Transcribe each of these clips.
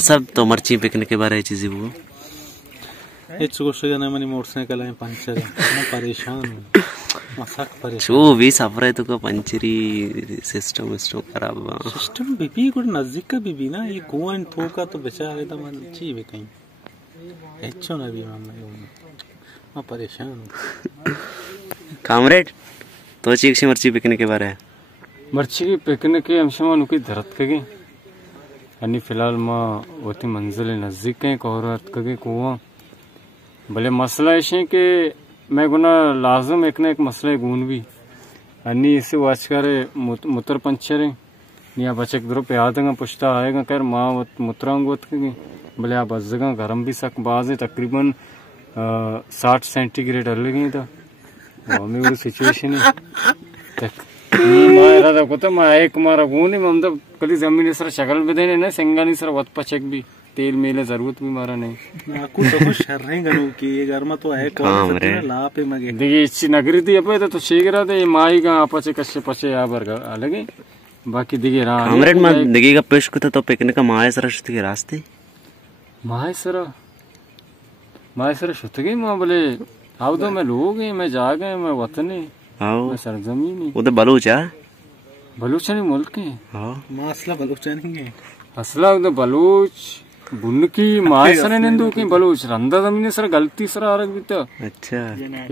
doctor साहब तो मर्ची पिकने के बारे चीज़ वो मनी मोटरसाइकिल है पंचर मैं परेशान हूँ जो भी सफर है तो का पंचरी सिस्टम खराब सिस्टम बीबी को नजदीक का बीबी ना ये कुआं थोका तो बेचारे तो मन ची भी कहीं अच्छो ना भी मैं परेशान हूँ कामरेड तो चीक मर्ची पिकने के बारे मर्ची की पिकने के हमसे नुकी धरत कगे अनि फिलहाल माँ वती मंजिल नजदीक के कोहरत कगे कुआं भले मसला ऐसे कि मैं गुना लाजम एक ना एक मसला गुन भी अन्नी इसे वाच करे मुतर पंचर निया बचक दरो पे आदंगा पुछता आएगा कर माँ मुतरांग वत के भले आप अजगा गरम भी सक बाज तकरीबन 60 सेंटीग्रेड हल गई था हमें वो सिचुएशन है तक मारा था कोता मैं एक मारा गुन ही हम तो कली जमीन सर शक्ल भी देने ना सिंगानी सर वत पचक भी तेल मेले जरूरत भी मारा नहीं नाकू तो शर्रें गनु की ये गर्मा तो है कौन सा ला पे मगे देखिए इच्छी नगरी थी अपने तो शीघ्र थे माई का आपचे कश्य पचे या बरगा अलगे बाकी देखिए रहा कामरेड में देखिए का पेश को तो पिकने का माय सर के रास्ते माय सर शुत गई मां बोले आओ तो मैं लोग हैं मैं जा गए मैं वतन है आओ सरजमीन उधर बलूचा बलूचनी मुल्क है हां मासला बलूचनी है असला उधर बलूच बुनकी माय सर निंदू की बलूच रंदा जमीन सर गलती सर आरग बीता अच्छा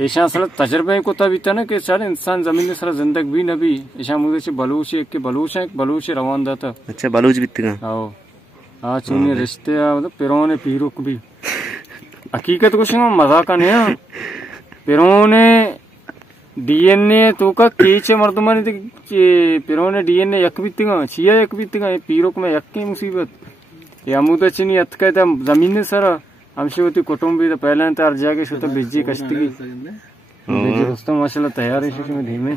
ऐसा सर तजर्बे को तब बीता ना कि सर इंसान जमीन सर जिंदग भी नबी ऐसा मुझे से बलूच एक के बलूच रवान था अच्छा बलूच बीतगा आओ आज चुने रिश्ते मतलब पिरोने पीरुक भी हकीकत कुछ मजाक नहीं है पिरोने डीएनए तो का कीचे मर्दमानी पिरोने डीएनए यक बीतगा छिया यक बीतगा पीरुक में यक की मुसीबत यमुदचिनी अतका जमीन सर अंशवती कुटुंबी पहले तो अर्जा के तो बिजी कश्ती की दोस्तों माशाल्लाह तैयार है धीमे